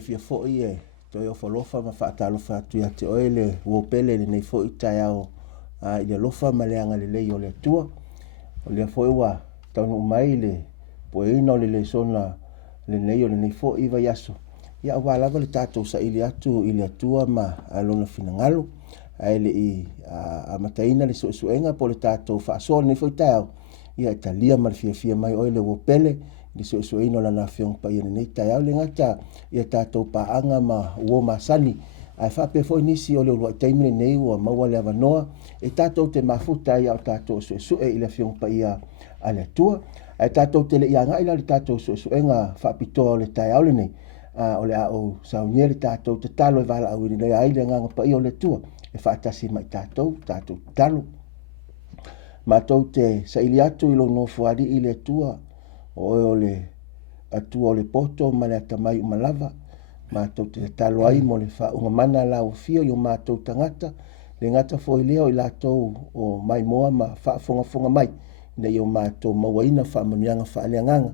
fia fo'i e toi o falofa ma whaatalofa atu ia te oe le wopele le nei fo'i tai au i le lofa ma le anga le lei o le atua o le fo'i wa taunu mai le po ina o le Lesona le nei o le nei fo'i va yaso ia o lava le tatou sa ili atu i le atua ma alona finangalo ai le i a mataina le suenga po le tatou whaasoa nei fo'i tai au ia italia ma le fia mai oe le wopele di so la na fiong pa ia nei tai au le ngata ia tatou paanga ma uo masani ai fa pe foi nisi o le ua taimile nei ua maua le avanoa e tatou te mafuta ia o tatou so e ile fiong pa ia ale tua ai tatou te le ia ngai la le tatou so nga fa pito le tai au le nei o le au sauniere tatou te talo e vala au le ai le nganga pa ia o le tua e fa tasi mai tatou talo matou te sa iliatu ilo no fuari ile tua o le atua o le poto ma le atamai umalava mātou te talo ai mo le whaunga mana la o fio i o mātou tangata le ngata foi leo i lātou o mai moa ma whaafonga mai nei o mātou mawaina whaamanianga whaaleanganga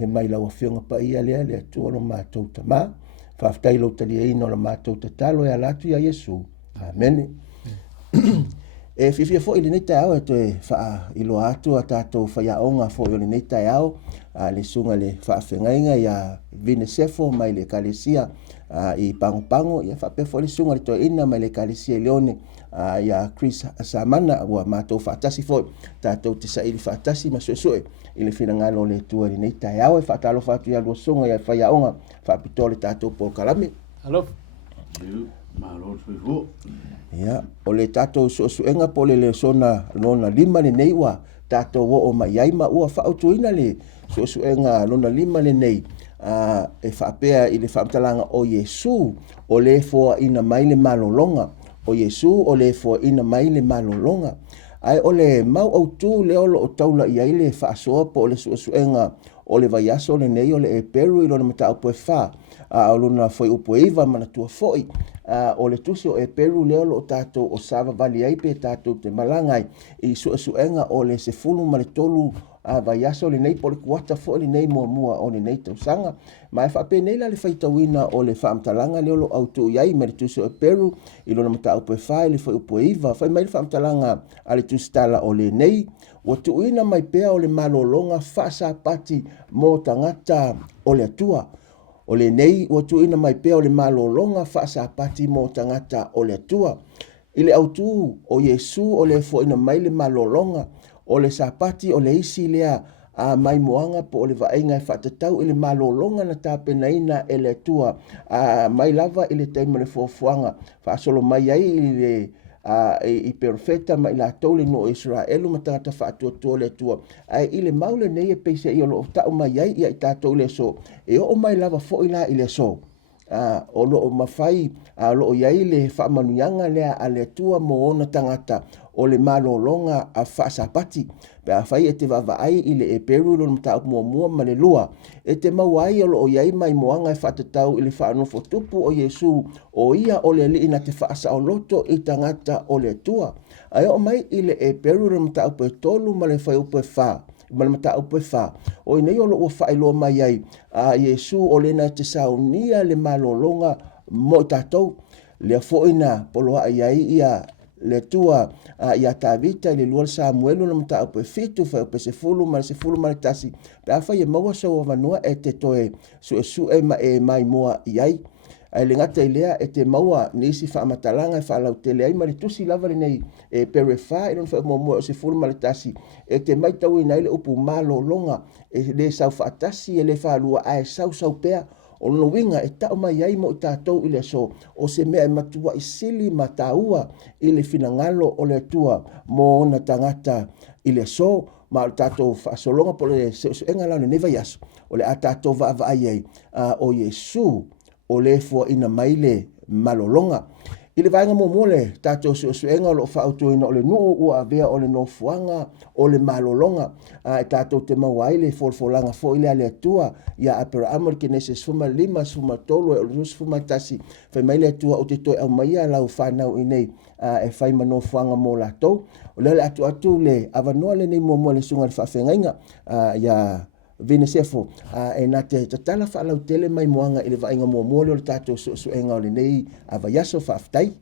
e mai lau a fionga pa ia lea le atua lo mātou tamā whaaftai lo tali e ino la mātou te talo e alatu ia Iesu. Amen. E fifia fo ili nei tai au e toe wha ilo atu a tātou whaiaonga fo ili nei tai au le sunga le whaafengainga ia Vinesefo mai le kalesia i pango ia whapefo le sunga le toe ina mai le kalesia i leone ia Chris Samana ua mātou whaatasi fo tātou te sa ili whaatasi ma sue i le whinangalo le tua ili nei tai au e whaatalo whaatu ia lua sunga ia whaiaonga whaapitole tātou Paul Kalame. Hello. Ia, o le tātou suenga po le Lesona lona lima le nei ua tātou o mai ai ma ua whaautuina le suenga lona lima le nei e whaapea i le whaamtalanga o Iesu o le Foa'I mai le Malologa o Iesu o le Foa'I mai le Malologa ai o le mau au tu le olo o taula i ai le whaasoa po le suenga o le vaiaso le nei o le e peru i lona mata upo e wha o lona foi upo iwa mana tua foi o le tusi o e peru leo lo tātou o sava vali ai pe tātou te malangai i suenga o le sefulu ma le tolu vaiaso le nei pole kuata fo le nei mua o le nei tausanga ma e whape nei la le whaitawina o le whaamtalanga leo lo autu iai ma le tusi o e peru i lona mata upo e wha le foi upo iwa whai mai le whaamtalanga a le tusi tala o le nei o tuina mai pea o le Malologa whaasa pati mo tangata o le atua o le nei o tuina mai pea o le Malologa whaasa pati mo tangata o le atua i le autu o Iesu o le Foa'I mai le Malologa o le sapati o le isi lea a mai moanga po o le vaenga e whatatau i le Malologa na tāpenaina e le atua mai lava i le taima le fuafuanga whaasolo mai ai i le i perfeta ma i la tole no Israelu ma tangata whaatua le atua ai i le maule nei e peise i o lo tau mai ai i tātou le so e o mai lava fo i la i le so o lo o mawhai lo o iai le whaamanuianga lea a le atua mo ona tangata o le Malologa a whaasapati pe a whai e te wawai i le e peru lo mta mua ma le lua e te mawai o lo o iai mai moanga e whatatau i le whaanofo tupu o Iesu o ia o le li ina te whaasa o loto i tangata o le atua ai o mai i le e peru lo mta upo e tolu ma le whai upo e wha ma le mata upo e wha o i nei o lo o whaeloa mai ai a Iesu o le na te saunia le Malologa mo tatou le fo'ina poloa ai ia le tua ia tavita i le lua Samuelu na mata upo e fitu whai upo se fulu ma le tasi pe a whai e maua sa o vanua e te toe su ma e mai moa iai ai le ngata i lea e te maua nisi whaamatalanga e whaalau te leai ma le tusi lava le nei e pere wha e non whai mua o se fulu ma le tasi e te mai tau i nei le upu Malologa e le sau whaatasi e le whaalua a e sau pea o no winga e tau mai ai mo i tātou i le so o se mea e matua i sili ma taua i le finangalo o le atua mo ona tangata i le so ma o tātou whaasolonga po le suenga lau ne vaiaso o le a tātou vaavai ai o Iesu o le Foa'I mai le Malologa i le vaenga mo le tātou suenga o lo whaautuina o le nuu ua avea o le nofuanga o le Malologa e tātou te mawai le folfolanga fo i le ale atua ia apera Amerike nese sfuma lima sfuma tolu e o le sfuma tasi whai mai le atua o te toi au maia lau whanau i nei e whai ma nofuanga mo latou o le atu le avanoa le nei mua le sunga le whawhengainga ia vene sefo e na te tatala whaalau tele mai moanga i le vainga mua le o le tātou suenga o le nei a vaiaso whaaftai.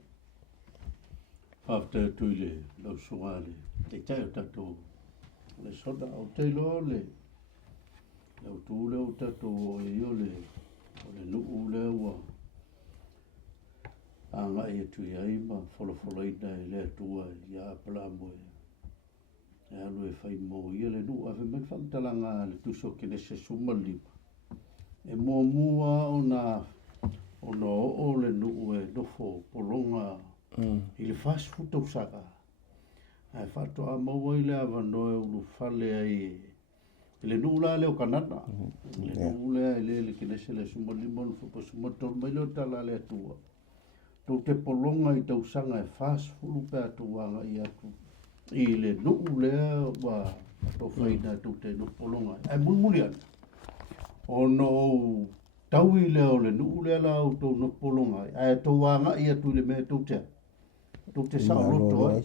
Whaaftai tui le lau sunga le te tai o tātou Lesona o teilo le lau tū leo tātou o e o le nuu leo wa anga e tui ai ma wholofoloina e lea tua i a palamo e alu e whai mō ia le nuu a whemai whamtalanga le tuso kene se suma lima e mō mua o na o le nuu e nofo polonga i le fast food tau saka ai whatoa maua i le awanoe ulu whale ai le nuu la leo kanana le nuu lea i le kene se le suma lima le fupa suma tol mai leo tala le atua tau te polonga i tau sanga e fast food pe atuanga i atu i le nuu lea wa tau whaina tau te nuu polonga ai muli ana ono tau i leo le nuu lea la au tau nuu polonga ai tau anga i atu le mea tau te sao loto ai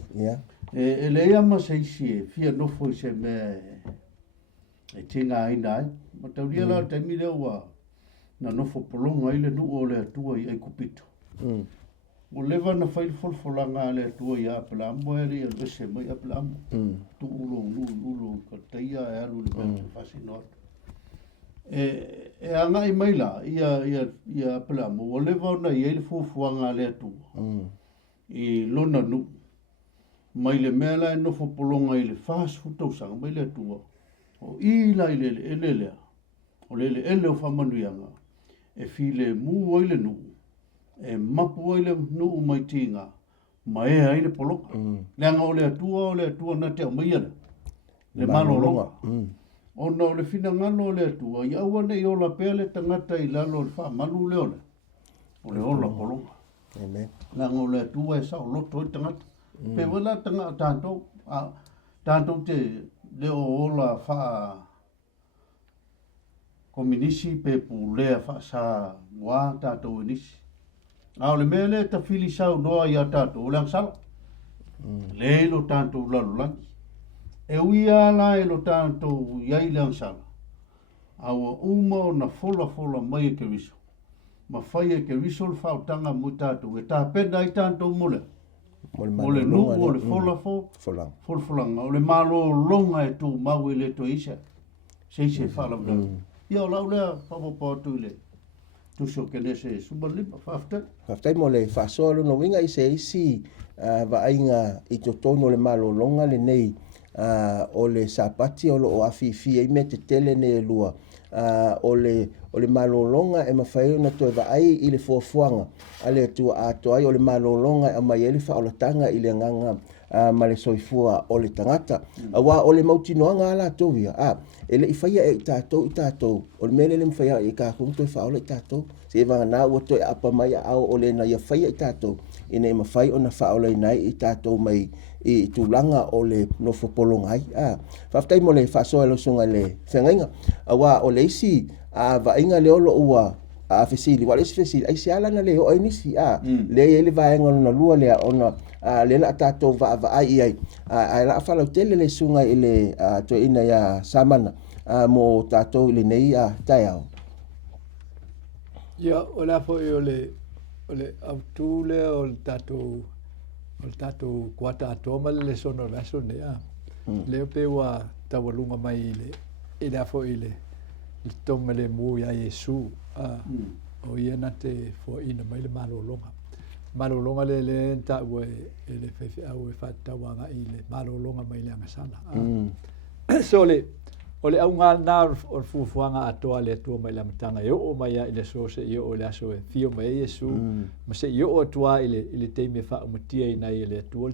e le ama seisi e fia nofo i se mea e tinga aina ai ma tau lia la taimi leo wa na nofo polonga i le nuu o le atua i ai kupito o lewa na whail folfolanga le atua i a palamo e le alwese mai a palamo tu ulo ka taia e alu le mea tu fasi noata e anga i maila i a palamo o lewa na i ele fufuanga le atua i lona nuu mai le mea la e nofo polonga i le fast food tausanga mai le atua o i la i le lea o le ele o whamanuianga e file mu o i le nuu e mapu o i le nuu mai tinga ma e ai le polonga leanga o le atua na te o mai ana le malologa ona o le finagalo o le atua i aua nei ola pea le tagata i lalo o le faamalu le o le ola polonga leanga o le atua e saʻoloto i tagata pe ua la tatou te le o ola faa kominisi pe pulea faasa wa tatou inisi a o le mea le tafili saunoa ia tatou o le agasala le ilo tatou lalolagi e uia la ilo tatou iai le agasala aua uma ona folafola mai e keriso ma fai e keriso le faaotaga mo tatou e tapena ai tatou mole mo le nuu o le folafolaga o le malōloga e tumau i le toeisa seise faalavulaga ia o lau lea faapapa atu i le tusi o kenese sumalima faafetai mo le faasoa lonoiga i se isi vaaiga i totonu o le malōloga lenei o le sapati o loo afiifia i me tetele ne lua o le malōloga e mafai ona toe vaai i le fuafuaga a le atua atoai o le malōloga e mai ai le faaolataga i le agaga ma le soifua o le tagata auā o le mautinoaga a latou ia e leʻi faia e i tatou o le mea lele mafaia i kakou toe faaola i tatou se vagana ua toe apa mai aao o lena ia faia i tatou ina e mafai ona faaolaina ai i tatou mai i tulaga o le nofo pologa ai faafetai mo le faasoa e losoga i le fegaiga auā o le isi vaaiga leo loo ua fesili ua le isi fesili ai se alana le oa i nisi leai ai le vaega lona lua lea ona le la tatou vaavaai ai ae laa faalautele le suga i le toeina ia samana mo tatou i lenei taeao ia o le foʻi o le autū lea o le tatou kuata atoa ma le lesona o le aso nei lea pe ua taualuga mai i le a foʻi le toga le mu iā iesu o ia na te foaʻina mai le malōloga le taʻua e le faifeʻau e faatauagaʻi le malōloga mai le agasala so o le augalana o le fuafuaga atoa le atua mai le amataga e oo mai ia i le so seʻi oo i le aso e fio mai ai iesu ma seʻi oo atuā i le teimi e faaumatia ina ia le atua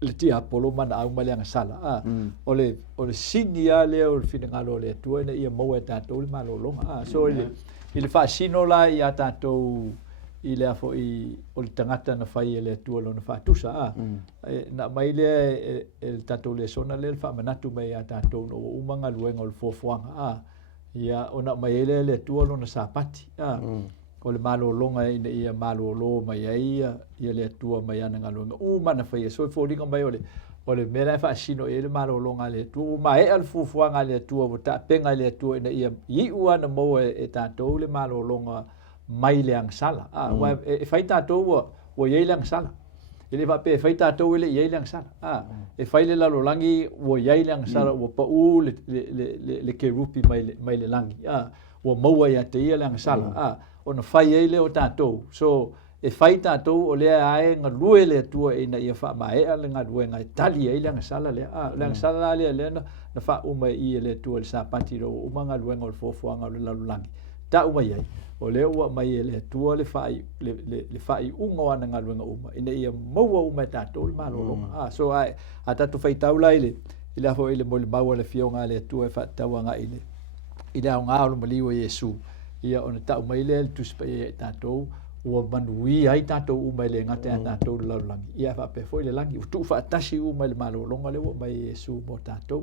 le tia apolo manaau ma le agasala o le sini ia lea o le finagalo o le atua ina ia maua e tatou le malōloga so i le faasino la iā tatou i lea foʻi o le tagata na fai e le atua lona faatusa na mai lea e le tatou lesona lea le faamanatu mai iā tatou na ua uma galuega o le fuafuaga ia ona mai ai lea le atua lona sapati o le malōloga ina ia malōlō mai ai ia le atua mai ana galuega uma na faia so e foliga mai o o le mera fa sino e le malolonga le tu ma e al fufuanga le tu o ta penga le tu ina ia i ua na mo e tatou le malolonga mai le ang sala wa e fai tatou o ye le ang sala ele va pe fai tatou le ye le ang sala e fai le lalolangi o ye le ang sala o pa u le kerupi mai le langi o mo ia te ia le ang sala ona fai e le o tatou so e fai tatou o lea ae nga lue le tua e na ia wha maea le ngā lue ngai tali e le ngasala lea. Le ngasala lea na wha uma i le tua le sapati ro uma ngā lue ngā le fofuanga o le lalulangi. Ta uma iai. O lea ua mai e le tua le whai unga wana ngā lue ngā uma. Ina ia maua uma e tatou le malolonga. So a tatu whai taula i le afo i le mo le maua le fionga le tua e wha taua ngā i le. I le au ngā o le maliwa Iesu. Ia ona ta uma i le tuspa e tatou. Ua manui ai tatou uma i le ngate a tatou le laulangi. Ia wha pe foi le langi. Utu wha atasi uma i le malolonga le ua mai Iesu mo tatou.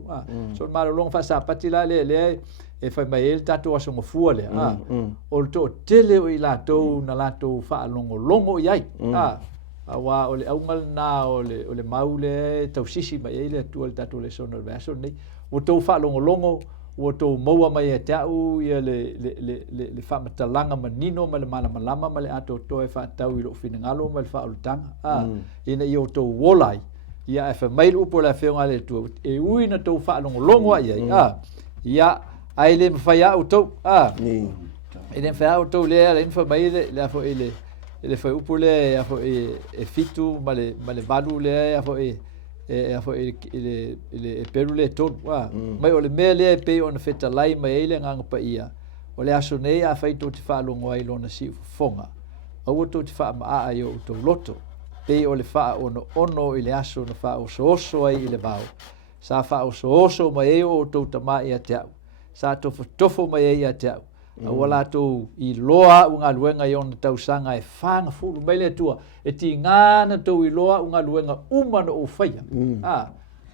So le malolonga wha sapati la le e whai mai ele tatou asonga fua le. O le to tele o i latou na latou wha alongo longo i ai. Awa o le aungal na o le mau le tausisi mai ele atua le tatou le sono le vaso nei. O tau wha alongo longo o tō maua mai e te au ia le whamatalanga manino ma le malamalama ma le ato toe whaatau i lo whinangalo ma le whaolutanga. Ina i o tō wolai, ia e whamailu upo le whionga le tua, e ui na tō whaalongolongo a iai. Ia, ai le mwhai au tō, e le mwhai au tō lea le whamaile le afo e le whai upo le afo e fitu ma le valu le afo e afo ele peru le tonu mai o le mea lea pe ona fetalai mai ele nganga pa ia o le aso nei a fai tō te whaalongo ai lona si fonga au tō te wha maa ai o tō loto pe o le wha ono i le aso na wha o sooso ai i le vau sa wha o sooso mai e o tō tama i a te au sa tofo mai e i a te au wala tō i loa unga luenga i ona tausanga e whanga furu mai le tua e ti ngana tō i loa unga luenga umana o whaia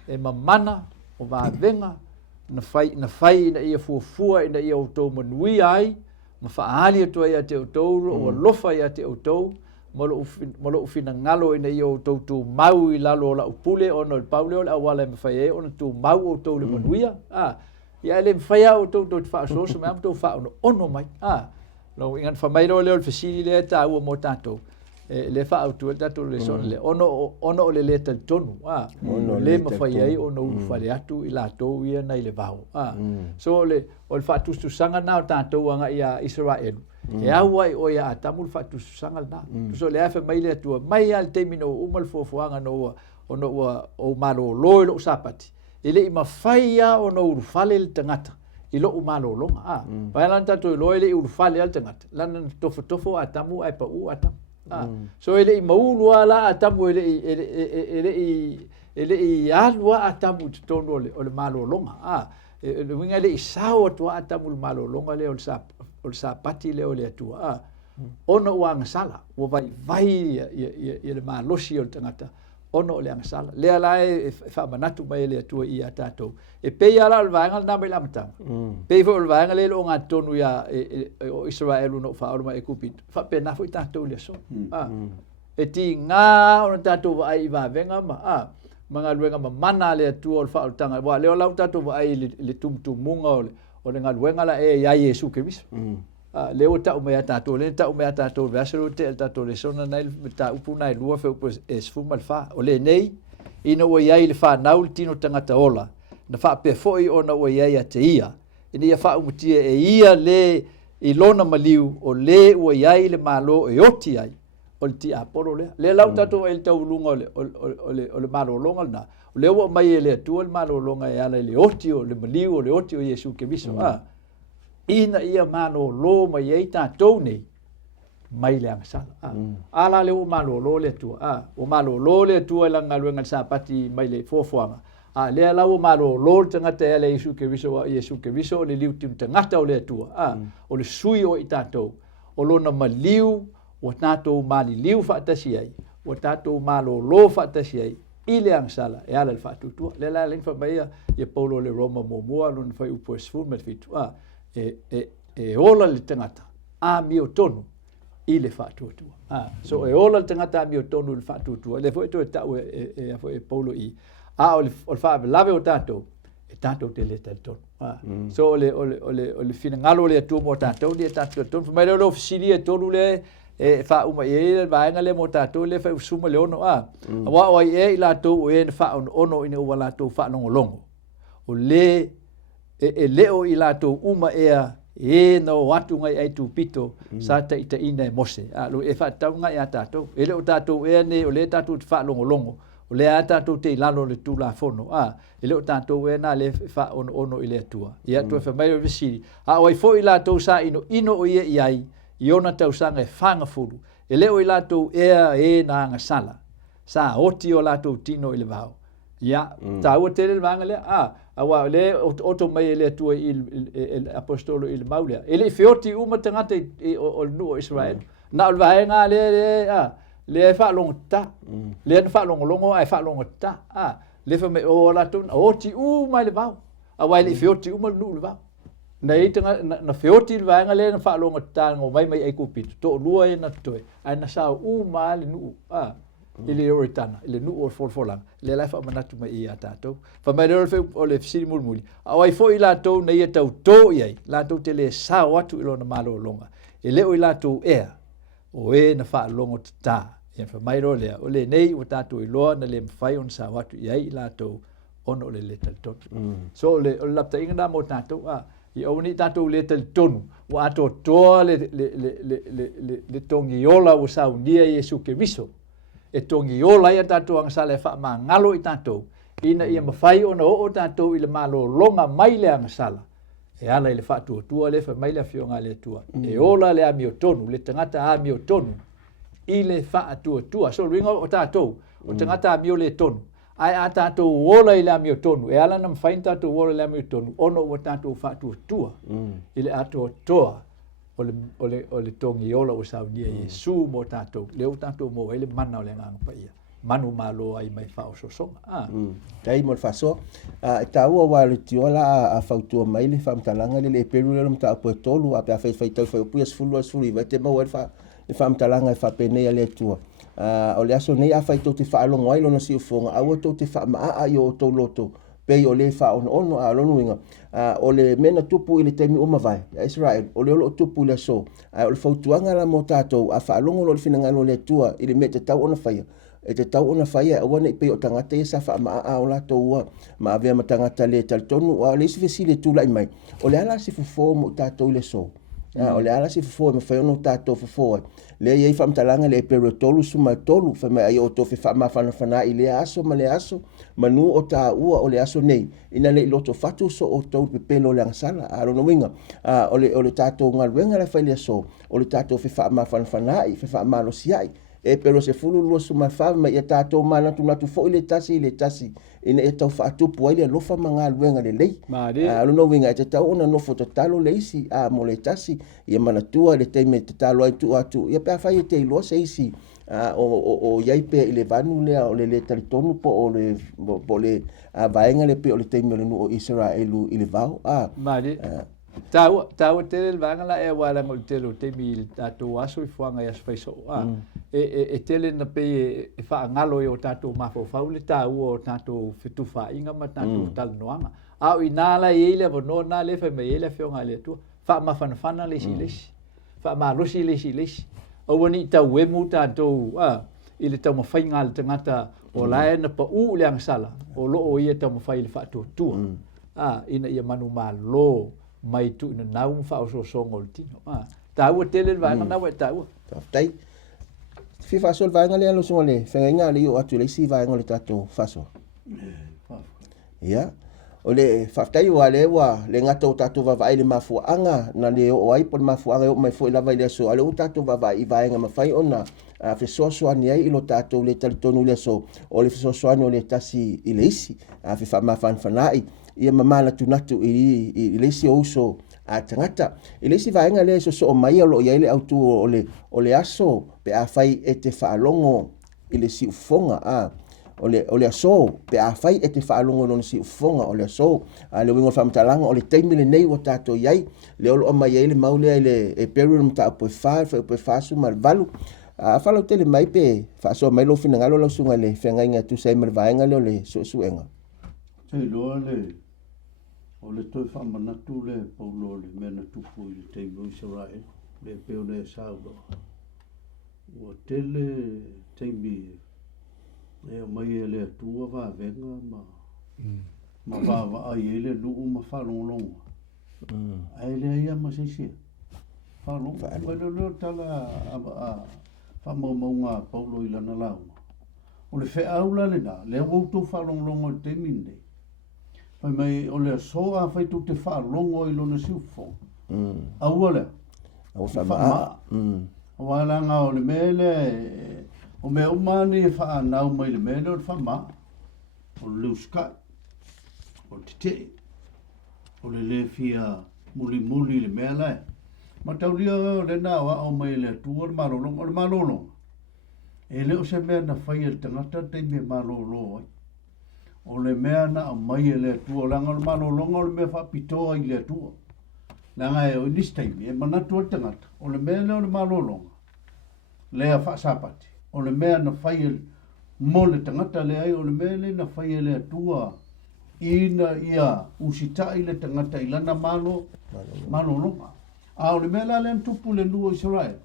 e mamana o vāvenga na whai na ia fuafua ina ia o tō manui ai ma whaali atua i a te o tōru o lofa i a te o tō malo ufina ngalo ina ia o tō tō mau i lalo o la upule ona o paule o le awala e mawhai e ona tō mau o tō le manuia ia le mfaya o tō te whaasoso me am tō ono mai. No ingan whamairo leo le whasiri le ta ua mo tātou. Le whaautu e tātou le sona le ono o le tal tonu. Le mawhai ai ono uwhare atu i la tō ia nei le vau. So o le whaatustu sanga nao tātou anga i a Israel. E au ai o ia atamu le whaatustu sanga na. So le awha mai le atua mai al teimino umal fuafuanga no o malo loi lo sapati. Ele i mawhaia o no urufale le tangata. I lo umalolonga. Pai lan tato i lo ele i urufale al tangata. Lan tofo atamu ai pa u atamu. So ele i maulua la atamu ele i alua atamu te tono o le malolonga. Le winga ele i sao atua atamu le malolonga le o le sapati le o le atua. Ono ua ngasala. Ua vai i le malosi o le tangata. Ono le angasala. Lea lae whamanatu mai le atua i a tātou. E pei ala o le vaenga na mai lamatanga. Pei fo o le vaenga le lo ngā tonu ia o Israelu no whaoroma e kupit. Whapenafo i tātou le so. E ti ngā o na tātou wa ai i vavenga ma. Mga luenga ma mana le atua o le whaorotanga. Wa leo lau tātou wa ai le tumtumunga o le ngā luenga la e ia Iesu ke miso. Leo ta umea tātou, le ta umea tātou, vasero te el tātou Lesona nai, ta upu nai lua fe upu e sfuma le wha. O le nei, ina ua iai le wha nau le tino tangata ola, na wha pe foi o na ua iai a te ia. Ina ia wha umutia e ia le i lona maliu, o le ua iai le malo e oti ai, o le ti aporo lea. Le lau tātou e le tau lunga o le malo longa na. O le ua mai e le atua le malo longa e ala le oti o le maliu, o le oti o Iesu ke miso. Ina ia mano lo mai ei tātou nei mai le angasala. Ala le o malo lo le tua. O malo lo le tua langa luenga sapati mai le fofuanga. Le ala o malo lo tangata e le Iesu ke viso o le liu tim tangata o le tua. O le sui o i tātou. O lona maliu o tātou mali liu whaatasi ai. O tātou malo lo whaatasi ai. I le angasala e ala le whaatutua. Le ala le whamaia i Paulo le Roma momua lona whai upo e sfun me fitu. E ola le tangata a mio tonu i le whaatuatua. So e ola le tangata a mio tonu i le whaatuatua. Le fo e toi tau e Paulo i. a o le fa lave o tatou e tatou te le tatou so ole fina ngalo le tu mo tatou le tatou ton mai le ofisili e tolu le e fa uma e vaenga le mo tatou le fa suma le ono wa o e la tu e fa ono ina o la tu fa longo o le e leo i la tu uma e no watu ngai ai tu pito sa ta ita ina mose lo e fa tau ngai tatou e le o tatou e ne o le tatou fa longo o le ata tu te lalo le tu la fono e le o tatou e na le fa ono i le atua ia tu fa mai o visi o fo i la tu sa ino o ia iai i ona tau sanga e fanga fulu e le o i la tu e na nga sala sa oti o la tu tino i le vau ia tau te le vanga le awa le o mai le atua il apostolo il maulia e le fioti uma tangata o nu Israel na o vaenga le fa long ta le fa longo ai fa long ta le fa me o la tun o ti mai le vau awa le fioti uma nu le vau nei tanga na fioti le vaenga le fa long ta ngo mai ai kupit to lua e na toe ai na sa mai le nu ile oritana ile nu o forfolang le la fa manatu mai ia tatou fa mai o le fisi mulmuli ai fo ila to nei tau to ia la to te le sa watu ilo na malo longa ile o ila to o e na fa longo ta ia fa mai ro le o le nei o tatou ilo na le fai on sa watu ia ila to ono le tatou so le o la tainga na mo tatou i oni tatou le tonu wa to le tongi ola o sa unia Iesu ke miso e tongi ola ia tatou ang sale fa ma ngalo i tatou ina ia mafai ona o tatou i le malo longa mai le ang sala e ala i le fa tua le fa mai le fionga le tua e ola le ami o tonu le tangata ami o tonu i le fa tua so ringa o tatou o tangata ami o le tonu ai a tatou ola i le ami o tonu e ala na mafai tatou ola i le ami o tonu ono o tatou fa tua i le ato toa o le tongi ola o saunia Iesu mo tatou le o tatou mo ele mana o le nganga paia manu malo ai mai fa o sosonga tai mo faso tau wa le tiola a fautua mai le famtalanga le peru le mta po tolu a pa fa tau fa puas fulu va te mo fa le famtalanga fa pene le tua o le aso nei a fa to te fa lo ngoi lo no si fonga a o to te fa ma a yo to loto pe o le fa ono a lo nuinga o le mena tupu i le taimi o mawai Israel o le olo tupu le so o le fautuanga la mo tatou a fa longo lo le finangalo le tua i le me te tau ona faia e te tau ona faia wana i pe o tangata e sa fa ma a o la toua ma avea ma tangata le talitonu o le isi fesi le tula i mai o le ala si fufo mo tatou le so o le ala si fufo me fai ono tatou fufo le iei famtalanga le pero tolu suma tolu fa mai o to fa ma fana i le aso ma le aso manu o ta ua o le aso nei ina le loto fatu so o to pepelo le sala a lo winga o le tatou ngaluenga le fai le so o le tatou fa ma fana i fa ma lo siai e pero se fulu lo suma fa ma ia tatou mana tu natu fo le tasi ina e tau fa tu po ile lo fa manga luenga le lei a lo winga e tau ona no foto talo le isi a mo le tasi ia mana tua le te me te talo ai tu atu ia pa fa te lo se isi o iai pe ile vanu le o le talitonu po le vaenga le pe o le te me no Israelu ile vau Tau te le vanga la e wala ngol te lo te mi tatou aso i fuanga ia sfai so e tele na pe e fa ngalo o tatou mafo faule tau o tatou fitu fa inga ma tatou tal noanga au inala e ile vono na le fe me ile fe nga le tu fa ma fana le si fa ma lo si le o woni tau we mu tatou ile tau ma fai ngal tangata o la na pa u le ang sala o lo o ia tau ma fai le fa tu ina ia manu malo mai tu na nau fa o so ngol tino tau tele va na wa tau tai fi fa sol va ngale lo so le fe nga le o atu le si va ngole tato fa so ya o le fa tai wa le ngata o tato va vai le mafu anga na le o ai por mafu anga o mai foi la vai le so ale o tato va vai nga ma fai ona fe so ani ai lo tato le talitonu le so o le so ani o le tasi i le isi fe fa ma fanai ia mamala tunatu i lesi oso a tangata i lesi vaenga le so mai lo ia le autu o le aso pe a fai e te whaalongo i le si ufonga o le aso pe a fai e te whaalongo no si ufonga o le aso le wingo whamtalanga o le teimile nei o tato iai le olo o mai le maule le e peru mta po fa su mal valu Whalau tele mai pe, whaasoa mai lo fina ngalo lau sunga le, whenga inga tu sai mara vaenga leo le suenga. Tei loa le, o le toi whamanatu le, paulo le, mena tupu i le teimu Israel, le peo le saulo. Ua tele teimi, e o mai e le atua wa venga ma wa ai ele nuu ma whalongolonga. Ai le ia ma seisia. Whalonga, mai leo tala whamaumaunga paulo i lana launga. O le wheaula le na, le wautou whalongolonga o te minde. Pai mai o le soa whaitu te whalongo i lona siufo. Aua le. Au whamaa. Walanga o le mele, o me umani e whaanau mai le mele o le whamaa. O le leuskai. O te te. O le le fia muli le mea lai. Ma taulia o le nā wa o mai le atua le malolonga. O le malolonga. E leo se mea na whai e tangata te me malolo ai. O le mea na o mai e le atua. Langa o le malolonga o le mea whapitoa i le atua. Langa e o nistaimi e manatu o tangata. O le mea le o le malolonga. Lea whaasapati. O le mea na whai e mo le tangata le ai. O le mea le na whai e le atua. Ina ia usita i le tangata i lana malolonga. A o le mea la le tupu le nua Israel.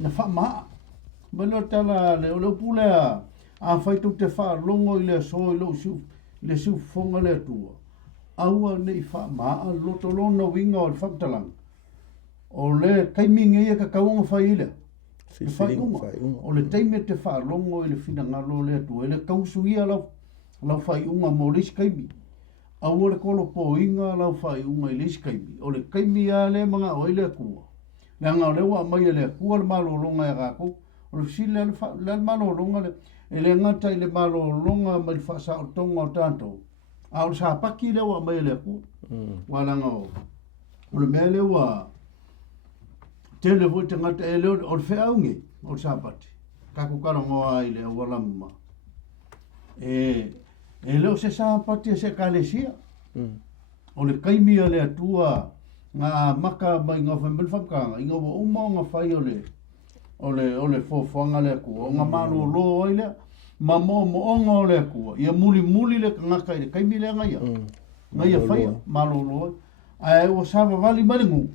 Na whamaa. Mana tala le o le upulea. A whaitu te whaalongo i le so i le siu fonga le atua. Aua nei whamaa lotolona winga o le whaptalanga. O le kaiminga ia ka kaunga whaile. O le teime te whaalongo i le whinangalo le atua. Le kausu ia lau whaiunga mo le iskaimi. Aua le kolo po inga lau whaiunga i le iskaimi. O le kaimi a le mga o le akua. Le anga o le wa mai le akua le malolonga e kako. O le sile le malolonga le. E le ngata i le malolonga ma le whasa o tonga o tantou. A o le sāpaki le wa mai le akua. Walanga o. O le mea le wa tele voi te ngata e leo o le wheaunge o le sāpati. Kako karangoa i le awalamma. E leo se sāpati se kalesia. O le kaimia le atua ngā maka mai ngā whamilwhamkanga. I ngā wa uma o ngā whai o le fōwhanga le akua. O ngā mano lo ai lea. Ma mo onga o le akua. Ia muli le ngaka i le kaimi le ngaia. Ngaia whai malo lo ai. Ai o sāwa wali maringu.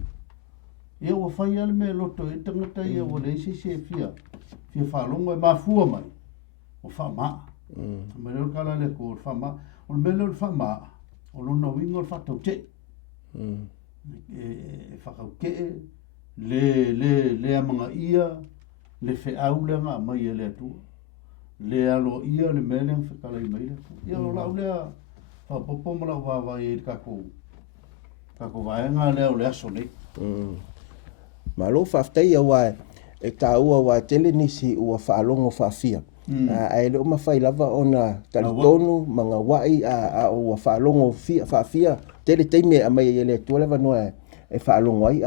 Ia o whai ale me loto e tangata ia o le isi se fia whalongo e mafua mai. O whamaa. Ma leo kala le ko whamaa. O le mele o le whamaa. O lona wingo o le whatau te. E whakau ke le amanga ia. Le wheau le ngā mai e le atua. Le alo ia le mele ang whakala i mai le. Ia o lau lea whapopo ma lau wawa e kako vaenga leo le aso nei. Malo whaftai au e tā ua wa tele nisi ua whaalongo whawhia. Ai leo mawhai lava o na talitonu, mga wai a ua whaalongo whawhia. Tele teime a mai e le tua lewa noa e whaalongo ai.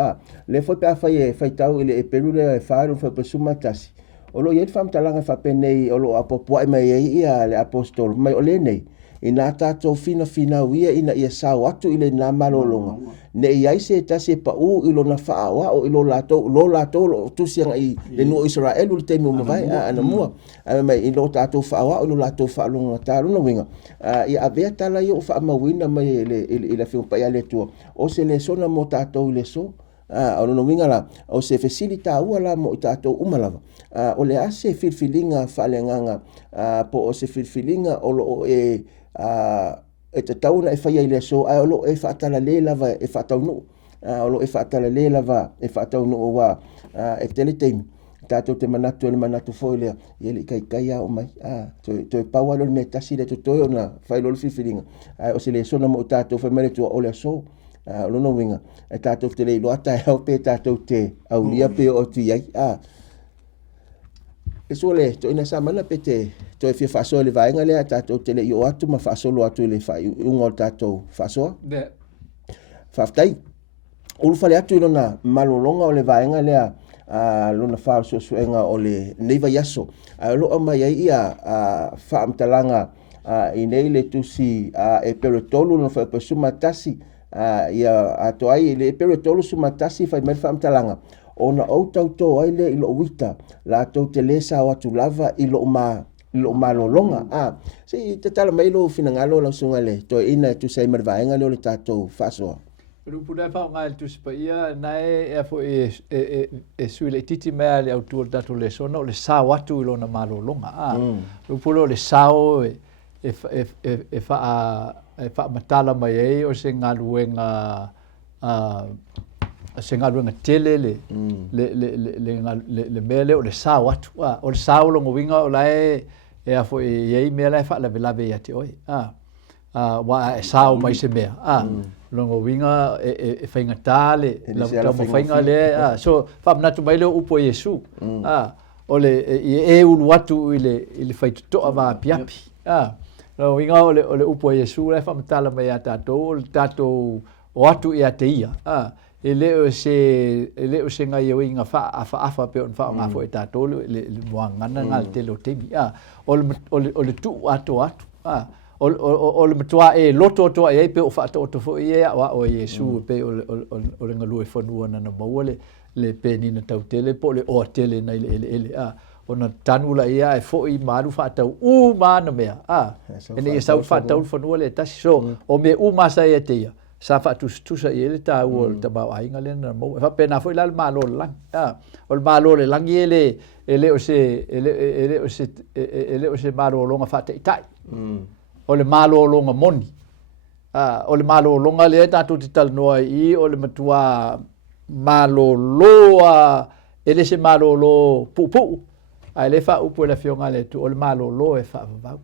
Le whai pia whai e whaitau i le e peru le e whaaru whapasuma tasi. O lo iet whamtalanga whapenei o lo apopua mai e ia le apostol. Mai o le nei. I nā tātou fina uia ina ia sao atu i le nā malolonga. Ne i aise e tasi e pa u ilo na whaawa o ilo lātou lo tusianga i le nua Israel uli teimi umawai ana mua. Mai ilo tātou whaawa o ilo lātou whaalonga tāruna winga. Ia avea tala i o whaamawina mai i la whiumpai a le tua. O se Lesona mo tātou i le so. O no winga la. O se fesili tā ua la mo i tātou umalava. O le ase filfilinga whalenganga. Po o se filfilinga o lo e te tauna e whaia i le so, ai olo e whaatala le lava e whaataunu. Olo e whaatala le lava e whaataunu o wā e tele teimi. Tātou te manatu e le manatu fōi lea, i ele kai au mai. Toi paua lor me tasi le toi o na whailolo whiwhiringa. O se le sona mo tātou whamere tua o le so, olo no winga. E tātou te le iloata e au pe tātou te au lia pe o tu iai. E so le, to ina sa mana pe te to e fia whasoa le vaenga lea tātou te le i o atu ma whaasolo atu le whai unga o tātou whasoa. Whaftai. Ulu whale atu i lona malolonga o le vaenga lea lona whaosuenga o le neiva yaso. Loa mai ai ia whaamtalanga i nei le tusi e peretolu no whaipasuma tasi ia ato ai le peretolu sumatasi whai mai whaamtalanga. ona o tautou ai le i lo wita la tau te lesa o atu lava i lo malolonga si te tala mai lo fina ngalo la sunga le to ina tu sai marvaenga le o le tatou fasoa Rupuna fa ngai tu spaia nai e fo e suile titi mea le autu tatou Lesona o le sa watu i lona malolonga Rupulo le sao e fa matala mai ei o se ngaluenga se ngaluenga tele le mele o le sa watu o le sao longo winga o lai e a fo e ei mea lai fa lave ia te oi wa e sao mai se mea longo winga e fainga tale la fainga le so fa natu mai le upo Iesu o le e ulu watu i le faitoto ava piapi lo winga o le upo Iesu le fa matala mai ata o tato o atu ia te ia e leo se ngai winga fa pe on fa nga fo tato le moangana ngal te lo te o le tu atu o le matua e loto to e pe o fa to fo ia wa o Iesu pe o le ngalu e fonua na mo le pe ni na tau tele po le o tele na ele ona tanula ia e Foa'I maru fa tau ma na mea ene e sau fa tau fonua le tasi so o me ma sa e te ia sa fa tu sa ele ta o ta ba ai ngale na mo fa pe na foi la malo lang o le malo le lang ele o se malo longa fa te tai o le malolonga moni o le malolonga le tatu te talanoa i o le matua maloloa ele se malolo pupu ai le fa upo le fionga le tu o le malolo e fa vau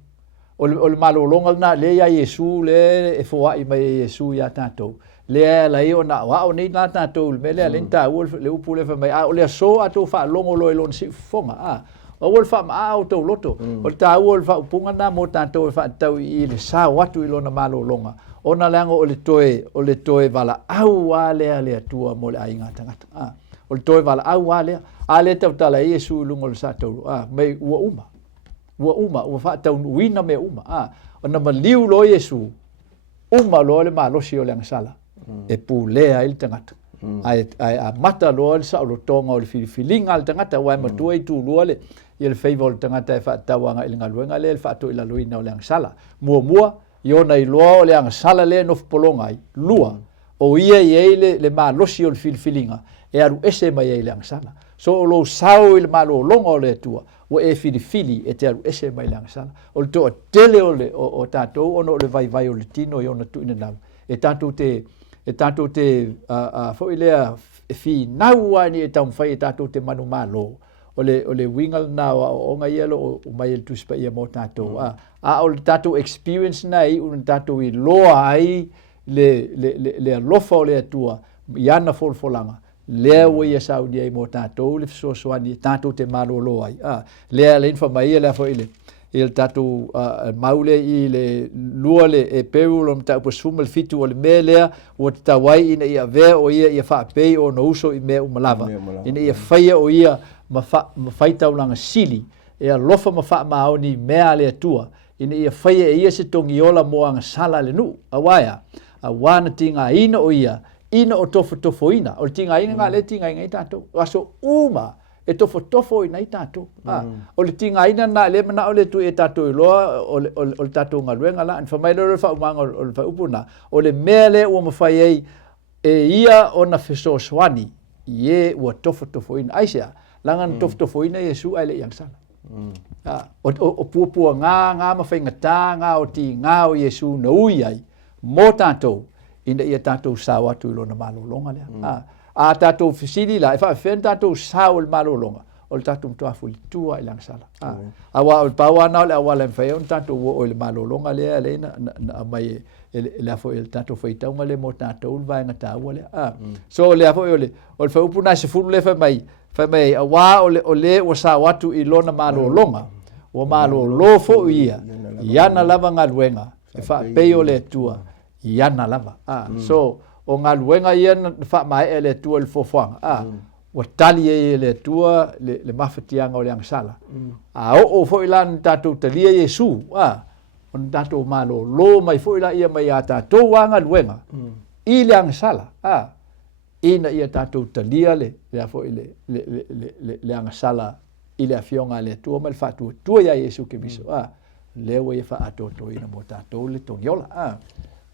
o le malolonga na le ia Iesu le e Foa'I mai Iesu ia tatou le la i ona wa o ni na tatou me le lenta o le upo le fa mai o le so atu fa longo lo elon si fonga o wol fa ma o to loto o ta wol fa punga na mo tanto fa tau i le sa watu i lona malolonga ona lango o le toe vala au ale ale tua mo le ainga tangata o le toe vala au ale tau tala Iesu lungo le sa tau mai ua fa tau wina me ona maliu lo Iesu lo le malosi o le sala e pulea il tangata ai mata lo le sa lo tonga o le filifilinga al tangata wa ma tu tu lo le il favor tangata fa tawanga il ngaluenga le fa to ila luina o le sala mua iona i loa o le sala le no polonga ai lua o ia le malosi o le filifilinga e aru ese mai le sala so lo sao il malo longa o le tua o e filifili e te aru ese mai le sala o to tele o tato ono le vai o le tino iona tu ina nau e tanto te fo ilea fi nau ani e tau fai tato te manu malo o le wingal na o nga yelo o mai el tu spa ia mo tato o le tato experience nai un tato i loa ai le lofa le tua iana folanga le o ia saudi ai mo tato le so ani tato te malo lo ai le infa mai le fo ile il tato maule i le luole e peulo mta po sumel fitu o le melea o tawai ina ia ve o ia fa pei o no uso i me umalava ina ia faia o ia ma faita ulanga sili e a lofa ma fa maoni mea le tua ina ia faia ia se tongiola mo anga sala le nu awaya awana tinga ina o ia ina o tofo ina o tinga ina nga le tinga ina tato aso uma e tofo ina tato o le tinga ina na le mana o le tu e tato lo o tato nga luenga la en famai lo fa manga o fa upuna o le mele o mafai e ia ona feso swani ye o tofo ina aisia langan tofo ina Iesu ai le yang sala o pupu nga mafai ngata nga o ti nga o Iesu no uiai mo tato ina ia tato sawa tu lo na malolonga le a tato fisili la fa fen tato sawa el malolonga o tato to afuli tua ilang sala awa o pawana le awala fa on tato o el malolonga le na mai la fo el tato foi taunga le mo tato va ngata wale so le fo o fa upuna se fulu le fa mai awa o le o sawa tu i lo na malolonga o malolo fo ia yana lava ngaluenga fa pe o le tua iana lava so o ngaluenga ia fa mai ele tua le fofoanga o tali ele tua le mafatianga o le angsala o fo ilan tatu talia Iesu on tatu malo lo mai fo ila ia mai ata to wanga luenga i le angsala ina ia tātou talia le afo le angasala i le afionga le tua ma le whātua ia Iesu ke miso. Lewa ia whaatoto ina mo tātou le tongiola.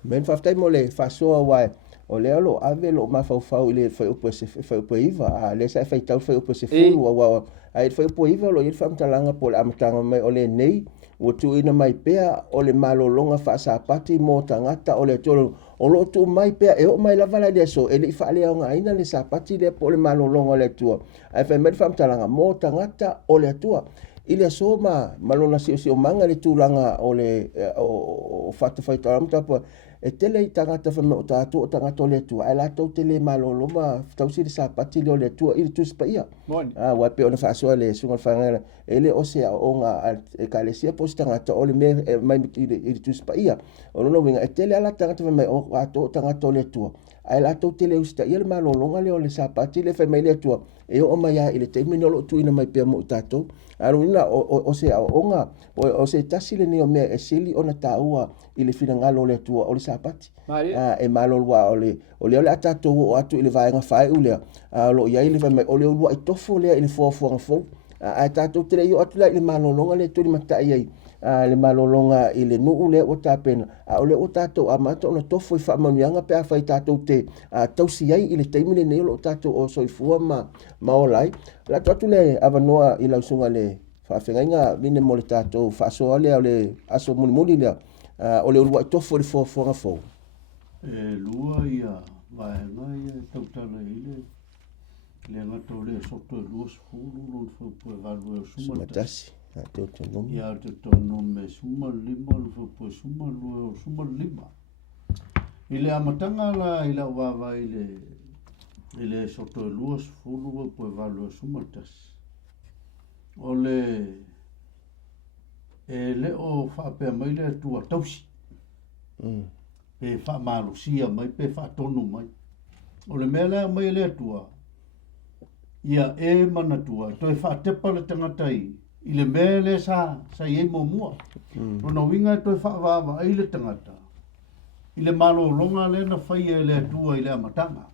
Men whaftai mo le whasoa wai, o le alo ave lo mawhauwhau i le whaupo iwa, le sa whaitau whaupo se fulu, ai whaupo iwa lo i whamtalanga po le amatanga mai o le nei, o tu ina mai pea o le malolonga whaasapati mo tangata o le tolo, o lo tu mai pea e o mai lavala le so, e li whaale au ngā ina le sapati le po le malolonga le tua, ai whamtalanga mo tangata o le tua, i le so malona si o manga le tūranga o le o whatawhaita ramtapa, e tele i tangata whame o tātou o tangata o le tua, ai lātou tele maloloma, tausi le sapati le o le tua, i le tuspa ia. Wape ona whaasoa le sunga whangana, e le ose o ngā e ka le sia posi tangata o le me mai i le tuspa ia. O lono winga, e tele ala tangata whame o tātou o tangata o le tua, ai lātou tele usita ia le malolonga le o le sapati le whame le tua, e o mai ia i le teimini o lo tuina mai pia mo tātou. Aruna o se onga o se tasi le neo mea e sili ona taua i le finangalo le tua o le sapati. E malolwa o le atato o atu i le vaenga whae ulea. Lo iai le vai o le ulua i tofo lea i le fuafuanga fau. A tatou tere i o atu la i le malolonga le turi matai ai. Le malolonga i le nuu le o tāpena. O le o tātou a mata ona tofo i whaamanuianga pe a whai tātou te tausi ai i le teimine neo lo tātou o soifua ma olai. La tatu le avanoa i lausunga le whawhengainga mine mo le tātou whaasoa lea o le aso muni lea. O le urua i tofo le fuafuanga fau. Lua ia vaenga ia tautala ile. Le ngato le soto e luas fulu lon fupue valu e sumatasi. Ia te tonome suma lima lu fupue suma lu e suma lima. Ile amatanga la ila wawa ile soto e luas fulu e pue valu e sumatasi. Ole e leo whapea mai le tua tausi. Pe wha malusia mai, pe wha tonu mai. Ole mea lea mai le tua. Ia e manatua, toi whaatepa le tangatai, i le mele sa iei mo mua. Rona winga toi whaavaava ai le tangata. I le malo longa le na whai e le atua i le amatanga.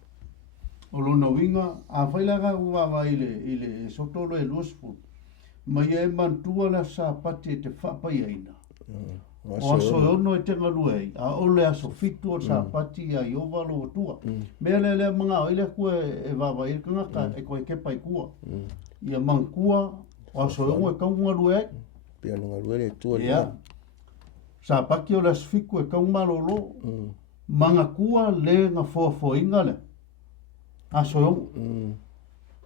O rona winga, a whailaga uwawa i le sotolo e luasfu. Mai e mantua le sa pati te whapai aina. O aso ono e tenga luei, a ole aso fitu o sa pati a iovalo o tua. Mea le mga o ile kua e wawa i kangaka e koe kepa i kua. Ia mangkua, o aso ono e kaunga luei. Pia nunga luei le tua. Ia, sa paki o le aso fiku e kaunga lolo. Manga kua le nga fo inga le. Aso ono.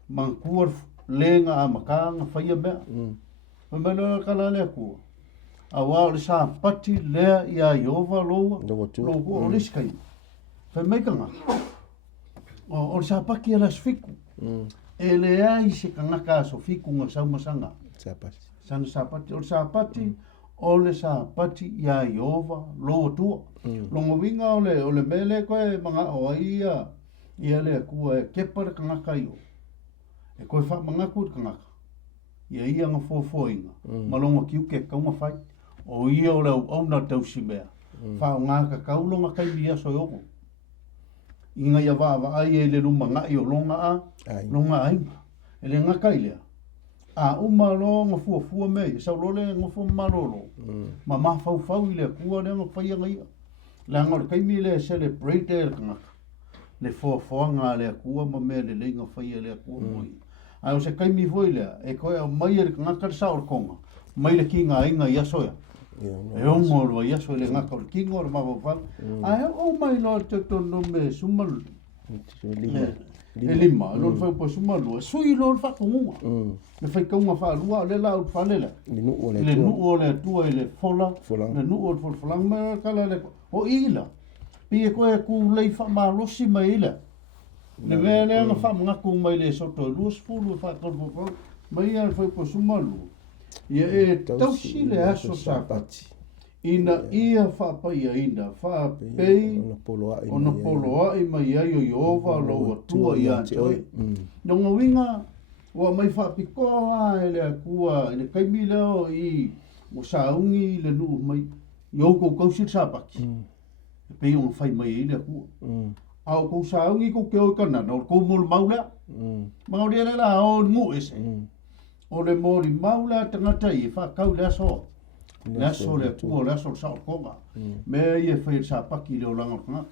Mangkua le nga amaka nga whaia mea. Mamelo kala le kua. Awa o le sa pati lea ia iova loa o riskai. Whai meikanga. O le sa paki ala sfiku. E lea i se kangaka so fiku nga saumasanga. Sana sa pati. O le sa pati o le sa pati ia iova loa tua. Longo winga o le mele koe mga o ia lea kua e kepa le kangaka io. E koe wha mga kua kangaka. Ia nga fo-foinga. Malonga kiuke kaunga whai. O ia o lau au na tausi mea. Whao ngā ka kaulonga kai mi aso yongo. Inga ia wawa ai e le luma ngai o longa longa ainga. E le ngaka ilea. A uma lo ngā fua mea. Sau lo le ngā fua marolo. Ma mawhau i le kua le ngā whaianga ia. La ngā kai mi le celebrate e le kangaka. Le fua le kua ma mea le le ngā whaia le kua moi. Ai o se kai mi foi lea. E koe au mai e le kangaka le sao le konga. Mai le ki ngā inga ia soia. E ongo rua ia soia le ngaka le ki ngā le mawawhang. Ai o mai lo te tono me sumalu. E lima. Lo le whai po sumalu. E sui lo le whakunga. Le whai kaunga whalua le lau whalela. Le nuu o le tua i le fola. Le nuu o le folang mea kala le. O ila. Pia koe ku lei whamalosi mai ila. Le mea lea nga whamangaku mai le soto luas fulu whakalpopau. Mai ia le whai po sumalu. Ia e tausi le aso sa pati. Ina ia whapai a ina. Whapei ona poloai mai ai o Iova lo atua i antoi. Nonga winga, ua mai whapikoa e le akua, e le kaimi leo i o saungi le nuu mai. I oko kausi sa paki. E pei o whai mai i le akua. Au ko saungi ko ke o kana no ko mul maula. Mauri le la o ngu ese. O le mori maula tangata I fa kau le so. Le so le ku le so sa ko. Me ye fa sa paki le langa kanga.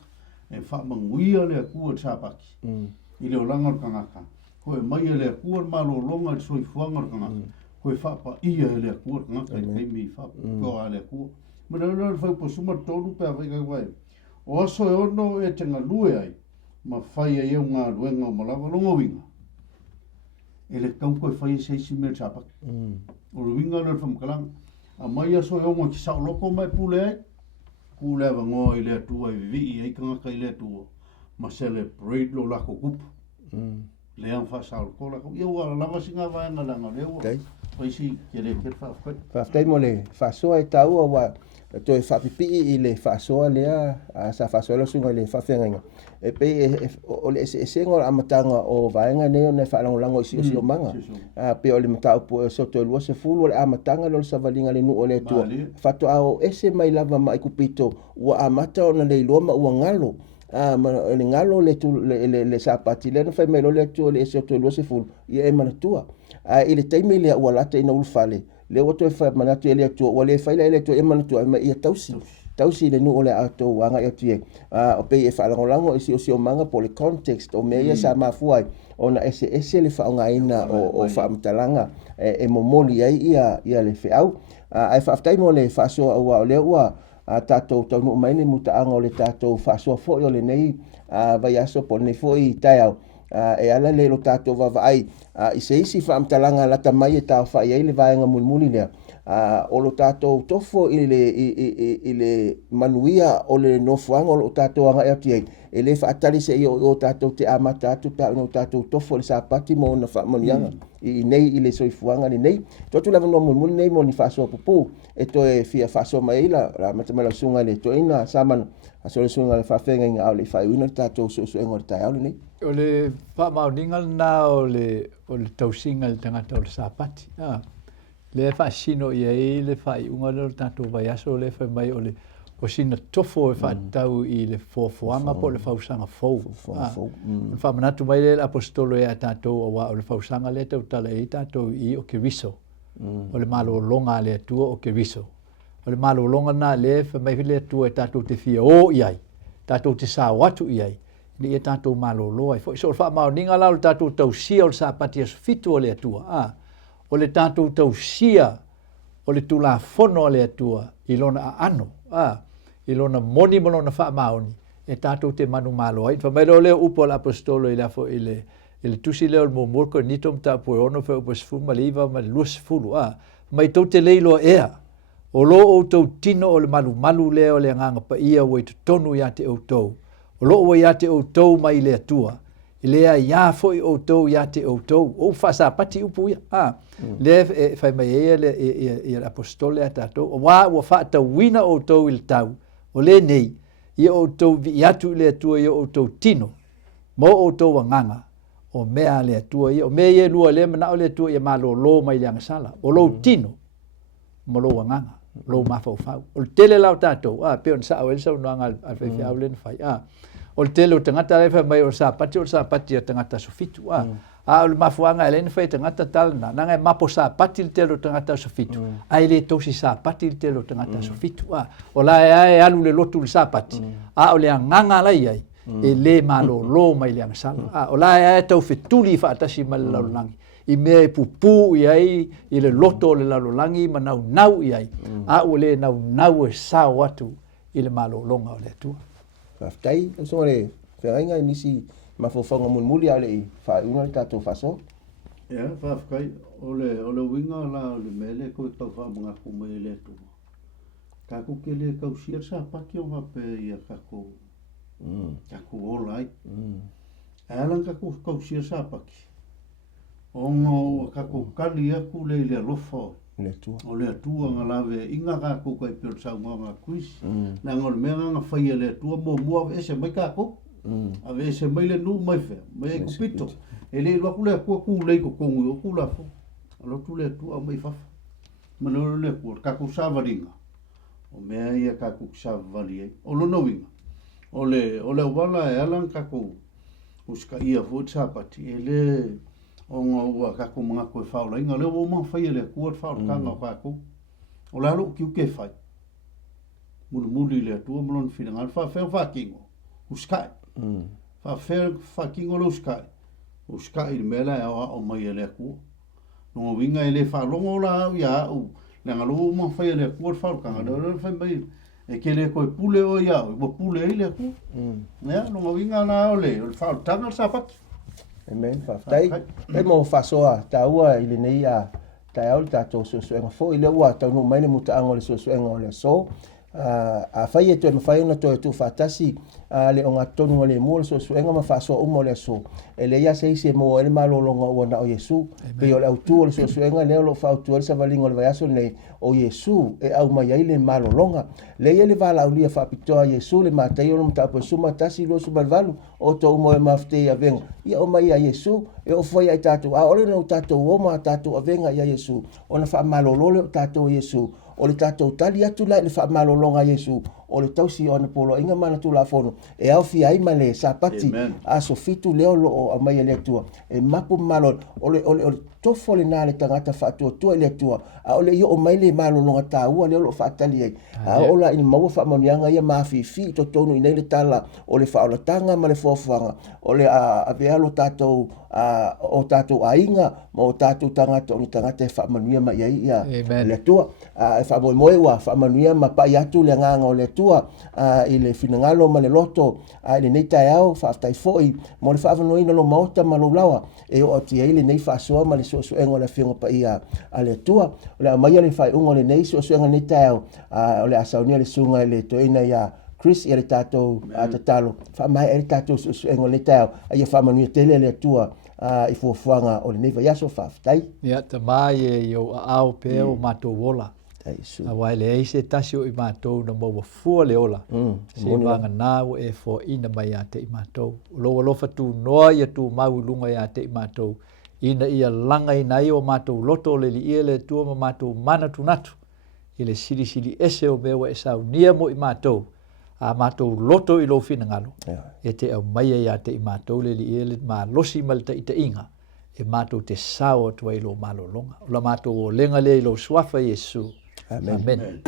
E fa manguia le ku sa paki. I le langa kanga ka. Ko e mai le ku malolonga so I fuanga kanga. Ko e fa pa ia le ku kanga ka mi fa ko ale ku. Ma le fa po suma tonu pe vai ka vai. O so e ono e tenga lue ai, ma whai e iau ngā ruenga o malawa longa winga. E le kau koe whai e seisi mea tāpaki. O le winga le whamkalanga. A mai aso e ongo ki sao loko mai pule ai, ku lewa ngoa I le atua I vivi ai kangaka I le atua. Ma celebrate lo lako kupu. Le ang wha sao loko lako. Iau ala lava singa vaenga langa lewa. Whai si ke le ket whawhai. Whawhai mo le whasoa e taua wa to e whapipi I le whasoa lea sa whasoa sunga le whawhenga. E pe o le esengo amatanga o vaenga neo ne whalangolango isi o manga. Pe o le matau po e soto e lua se fulu o le amatanga lo le savalinga le nu o le tua. Whato ao ese mai lava mai kupito ua amata o na le iloma ua ngalo. Le ngalo le sapati le no fai mai lo le tua le soto e lua se fulu. Ia e manatua. I le taimi lea ua lata ina ulfale. Le wato e wha manatu e lea tua, wa le whaila e lea tua e manatu ma ia tausi le nu o le ato wanga e tua. O pei e whalangolango isi o si o manga po le context o mea ia sa mafuai o na ese le whaonga ina o whaamatalanga e momoli ai ia le whiau. Ai whaaftai mo le whaasoa ua o lea ua tātou tau nu maini mutaanga o le tātou whaasoa fo o le nei vai aso po nei fo I tai au. E ala le lo tātou Foa'I I se isi whaamtalanga lata mai e tāu Foa'I le vaenga mulmuli lea. O lo tātou tofo I le manuia o le nofuanga o lo tātou anga ea tiei. E le whaatari se o tātou te amata atu tātou tofo le sāpati mo na whaamanianga. I nei I le soifuanga ni nei. Totu lava no mulmuli nei mo ni whaasoa pupu. E to e fia whaasoa mai la matamala sunga le to ina saman. Aso le sunga le whawhenga inga au le whaiuina tātou so engor tai au le nei. O le whaamauninga na o le tausinga le tangata o le sāpati. Le whaasino I le whaiunga le tātou vai aso le whai mai o le o sina tofo e whaatau I le whawhanga po le whausanga fau. Whamanatu mai le apostolo e a tātou o wa o le whausanga le tau tala e tātou I o ke riso. O le malolonga le atua o ke riso. O le malolonga na le whai mai le atua e tātou te fia o iai. Tātou te sāwatu iai. Ni e tātou malolo ai. So wha mau ninga lau le tātou tau sia o le sāpati aso fitu o le atua. O le tātou tau sia o le tula fono o le atua I lona a ano. I lona moni mo lona wha maoni. E tātou te manu malo ai. Wha mai leo leo upo l'apostolo I lafo I le tusi leo le mumurko nitom ta pue ono wha upo sifuma liva ma le lua sifulu. Mai tau te leilo ea. O lo o tau tino o le malu leo le nganga pa ia wei tonu ia te o tau. O loo ia te o tau mai le atua. I lea ia foi o tau ia te o tau. O whasa pati upu ia. Le whai mai le apostole a tātou. O wā ua whaata wina o tau I le tau. O le nei. Ia o tau vi atu le atua ia o tau tino. Mo o tau wanganga. O mea le atua ia. O mea ia lua le mana o le atua ia malo lo mai le angasala. O lo tino. Mo lo wanganga. Lo mafau. O le tele lau tātou. Peon sa au elsa unuanga alwhewhi au len whai. O le tele o tangata lefa mai o sāpati a tangata sofitu. O le mafuanga e lene whai tangata talana. Nanga e mapo sāpati le tele o tangata sofitu. Ai le tosi sāpati le tele o tangata sofitu. O la e alu le lotu le sāpati. O le anganga lai ai. E le malo lo mai le angasala. O la e tau fetuli whaatasi ma le laulangi. I mea e pupu I ai, I le loto le lalolangi, ma nau I ai. O le nau e sao atu I le malo longa o le atua. Whaftai, o so le whainga nisi mawhawhanga mulmuli au le I whaunga le tātou whaso. Ia, whafkai, o le winga la o le mele koe tau whaamanga kumai le atua. Kako ke le kausia sa paki o hape ia kako. Kako ola ai. Alang kako kausia sa paki. Ongo kako kali aku le alofa o le atua ngalawe inga kako kai pio saunga nga kuisi na ngol mea nga whaia le atua mua ese mai kako ave ese mai le nu mai whea mai kupito e le waku le akua ku leiko kongu o ku lafo alotu le atua mai fafa manolo le akua kako savaringa o mea ia kako savali ai o lono winga ole wala e alang kako uska ia votsa pati ele onga ua kako mga koe whaula inga leo o mga whai le kuat whaula kanga o kako o lalo ki uke whai muli le atua malon whirangal whawhau whakingo uskai whawhau whakingo le uskai le mela e o mai ele kua nonga winga ele whalongo la au ia au le ngalo o mga whai le kuat whaula kanga leo whai mai e ke le koe pule o iau, mo pule i le ku. Nea, longa winga na ole, o whao tanga sa pati. Amen, whaftai. E mo whasoa, ta ua i le nei a tai au le tātou suenga fo, i le ua tau no maine muta ango le suenga o le so. A whai e tue ma whai ona toi tu whatasi, le o ngā tonu le mua le suenga ma whasoa umo le so. E le ia se ise mo ele malolonga o na o Iesu. Pe o le autu o le suenga leo lo whautu o le savalinga o le vaiaso nei o Iesu e au mai ai le malolonga. Le ia le vala au lia whapitoa Iesu le mātai o le mtapo suma tasi lo subalvalu o tō umo e mawhte a venga. Ia o mai a Iesu e o whai ai tātou. A ole no tātou o ma tātou a venga i a Iesu. O na wha malolole o tātou Iesu. O le tātou tali atu lai le wha malolonga Iesu. O le tausi o na polo inga mana tu la fono. E au fi ai male sa pati. A so fitu leo lo o a mai le tua. E mapu malol. Ole tofo le nā le tangata whaatua tua le tua. A ole i o mai le malolonga tā ua leo lo whaatali ai. A ola ina maua whaamanianga ia mawhiwhi to tonu i nei le tala. O le whaolatanga ma le fofuanga. O le a vealo tātou o tātou ainga ma o tātou tangata o ni tangata e whaamanuia ma iai ia le tua. E whaamoe wa whaamanuia ma pai atu le nganga o le tua i le finangalo ma le loto i le nei tai au whaaftai Foa'I mo le whaafanoina lo maota ma lo lawa e o ati ai le nei whaasoa ma le sosuenga le whionga pa ia a le tua o le amaia le whai ungo le nei sosuenga nei tai au o le asaunia le sunga le toina ia Chris ia le tātou tatalo whaamai e le tātou sosuenga nei tai au a ia whaamanuia tele le tua i fuafuanga o le nei vaiaso whaaftai ia ta mai e yo au pe o mato wola a wai le eise tasio i mātou na maua fua le ola. Se wanga nāu e Foa'I na mai a te i mātou. Loa lofa tū noa ia tū mau lunga ia te i mātou. Ina ia langa i nai o mātou loto le li ia le tua ma mātou mana tunatu. I le siri ese o mewa e sau nia mo i mātou. A mātou loto i lo fina ngalo. E te au mai ia te i mātou le li ia le mā losi malta i te inga. E mātou te sao atua i lo malolonga. O la mātou o lenga le i lo swafa Iesu. Amen.